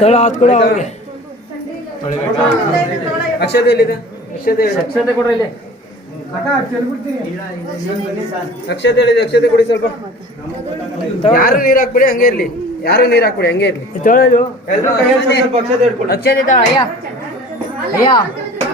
ತಳ ಹತ್ತು ಕೂಡ ಅವ್ರಿಗೆ. ಅಕ್ಷತೆ ಎಲ್ಲಿದೆ? ಅಕ್ಷತೆ ಹೇಳಿ. ಅಕ್ಷತೆ ಕೊಡ್ರಿ ಇಲ್ಲಿ. ಅಕ್ಷತೆ ಹೇಳಿದೆ ಅಕ್ಷತೆ ಕೊಡಿ ಸ್ವಲ್ಪ. ಯಾರು ನೀರ್ ಹಾಕ್ಬಿಡಿ ಹಂಗೆ ಇರ್ಲಿ. ಯಾರು ನೀರ್ ಹಾಕ್ಬಿಡಿ ಹಂಗೆ ಇರ್ಲಿ. ಎಲ್ರು ಸ್ವಲ್ಪ ಅಕ್ಷತೆ ಹಿಡ್ಕೊಳ್ಳಿ ಅಕ್ಷತೆ ಅಯ್ಯ. ಅಯ್ಯ.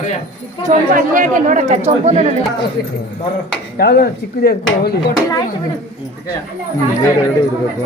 ಒಳಗೆ ಪದ ಇಕ್ಸೋಣ ನೋಡಕ್ಕ ಚೊಂಬು ಯಾವ್ದೋ ಚಿಕ್ಕದೇ ಎತ್ಕೊ ಹೋಗಿ ಎರಡು ಇಡಬೇಕು